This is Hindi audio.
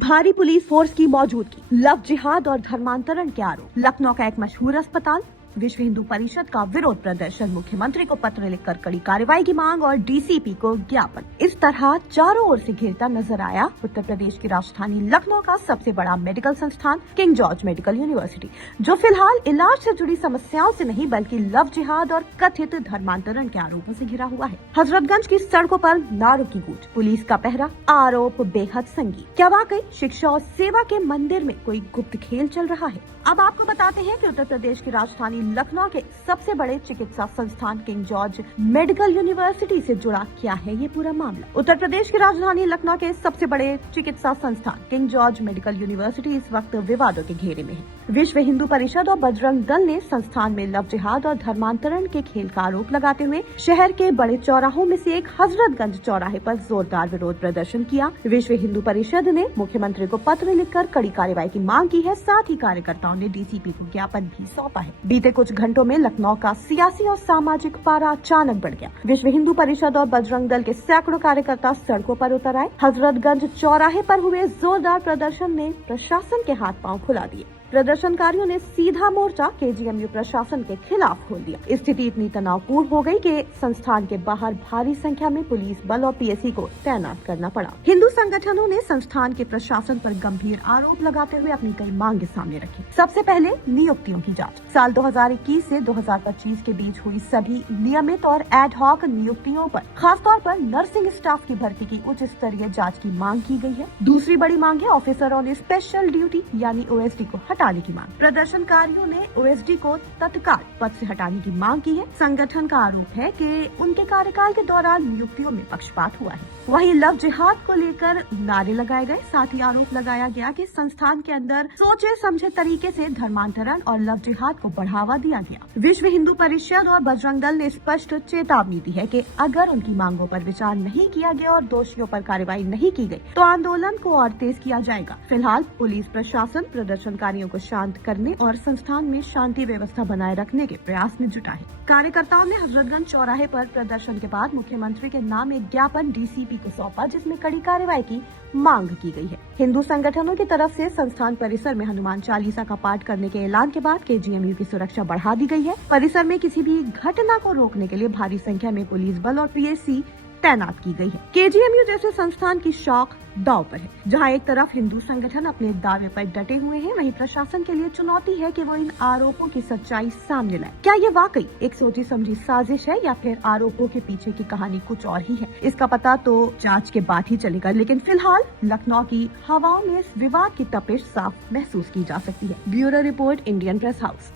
भारी पुलिस फोर्स की मौजूदगी, लव जिहाद और धर्मांतरण के आरोप। लखनऊ का एक मशहूर अस्पताल, विश्व हिंदू परिषद का विरोध प्रदर्शन, मुख्यमंत्री को पत्र लिखकर कड़ी कार्रवाई की मांग और डीसीपी को ज्ञापन। इस तरह चारों ओर से घिरता नजर आया उत्तर प्रदेश की राजधानी लखनऊ का सबसे बड़ा मेडिकल संस्थान किंग जॉर्ज मेडिकल यूनिवर्सिटी, जो फिलहाल इलाज से जुड़ी समस्याओं से नहीं बल्कि लव जिहाद और कथित धर्मांतरण के आरोपों से घिरा हुआ है। हजरतगंज की सड़कों पर नारों की गूंज, पुलिस का पहरा, आरोप बेहद संगीन। क्या वाकई शिक्षा और सेवा के मंदिर में कोई गुप्त खेल चल रहा है? अब आपको बताते हैं कि उत्तर प्रदेश की राजधानी लखनऊ के सबसे बड़े चिकित्सा संस्थान किंग जॉर्ज मेडिकल यूनिवर्सिटी से जुड़ा क्या है ये पूरा मामला। उत्तर प्रदेश की राजधानी लखनऊ के सबसे बड़े चिकित्सा संस्थान किंग जॉर्ज मेडिकल यूनिवर्सिटी इस वक्त विवादों के घेरे में है। विश्व हिंदू परिषद और बजरंग दल ने संस्थान में लव जिहाद और धर्मांतरण के खेल का आरोप लगाते हुए शहर के बड़े चौराहों में से एक हजरतगंज चौराहे पर जोरदार विरोध प्रदर्शन किया। विश्व हिंदू परिषद ने मुख्यमंत्री को पत्र लिखकर कड़ी कार्रवाई की मांग की है। साथ ही कार्यकर्ताओं ने डीसीपी को ज्ञापन भी सौंपा है। बीते कुछ घंटों में लखनऊ का सियासी और सामाजिक पारा अचानक बढ़ गया। विश्व हिंदू परिषद और बजरंग दल के सैकड़ों कार्यकर्ता सड़कों पर उतर आए। हजरतगंज चौराहे पर हुए जोरदार प्रदर्शन ने प्रशासन के हाथ पांव फुला दिए। प्रदर्शनकारियों ने सीधा मोर्चा केजीएमयू प्रशासन के खिलाफ खोल दिया। स्थिति इतनी तनावपूर्ण हो गई कि संस्थान के बाहर भारी संख्या में पुलिस बल और पीएसी को तैनात करना पड़ा। हिंदू संगठनों ने संस्थान के प्रशासन पर गंभीर आरोप लगाते हुए अपनी कई मांगे सामने रखी। सबसे पहले नियुक्तियों की जांच। साल 2021 से 2025 के बीच हुई सभी नियमित और एडहॉक नियुक्तियों पर खासतौर पर नर्सिंग स्टाफ की भर्ती की उच्च स्तरीय जाँच की मांग की गयी है। दूसरी बड़ी मांग है ऑफिसर ऑन स्पेशल ड्यूटी यानी ओएसडी को हटाने की मांग। प्रदर्शनकारियों ने ओएसडी को तत्काल पद से हटाने की मांग की है। संगठन का आरोप है कि उनके कार्यकाल के दौरान नियुक्तियों में पक्षपात हुआ है। वहीं लव जिहाद को लेकर नारे लगाए गए। साथ ही आरोप लगाया गया कि संस्थान के अंदर सोचे समझे तरीके से धर्मांतरण और लव जिहाद को बढ़ावा दिया गया। विश्व हिंदू परिषद और बजरंग दल ने स्पष्ट चेतावनी दी है कि अगर उनकी मांगों पर विचार नहीं किया गया और दोषियों पर कार्रवाई नहीं की गई तो आंदोलन को और तेज किया जाएगा। फिलहाल पुलिस प्रशासन प्रदर्शनकारियों को शांत करने और संस्थान में शांति व्यवस्था बनाए रखने के प्रयास में जुटा है। कार्यकर्ताओं ने हजरतगंज चौराहे पर प्रदर्शन के बाद मुख्यमंत्री के नाम एक ज्ञापन डीसीपी को सौंपा, जिसमें कड़ी कार्रवाई की मांग की गई है। हिंदू संगठनों की तरफ से संस्थान परिसर में हनुमान चालीसा का पाठ करने के ऐलान के बाद केजीएमयू की सुरक्षा बढ़ा दी गई है। परिसर में किसी भी घटना को रोकने के लिए भारी संख्या में पुलिस बल और पीएसी तैनात की गई है। केजीएमयू जैसे संस्थान की शौक दांव पर है। जहां एक तरफ हिंदू संगठन अपने दावे पर डटे हुए हैं, वहीं प्रशासन के लिए चुनौती है कि वो इन आरोपों की सच्चाई सामने लाए। क्या ये वाकई एक सोची समझी साजिश है या फिर आरोपों के पीछे की कहानी कुछ और ही है? इसका पता तो जांच के बाद ही चलेगा, लेकिन फिलहाल लखनऊ की हवाओं में इस विवाद की तपिश साफ महसूस की जा सकती है। Bureau report, Indian press house.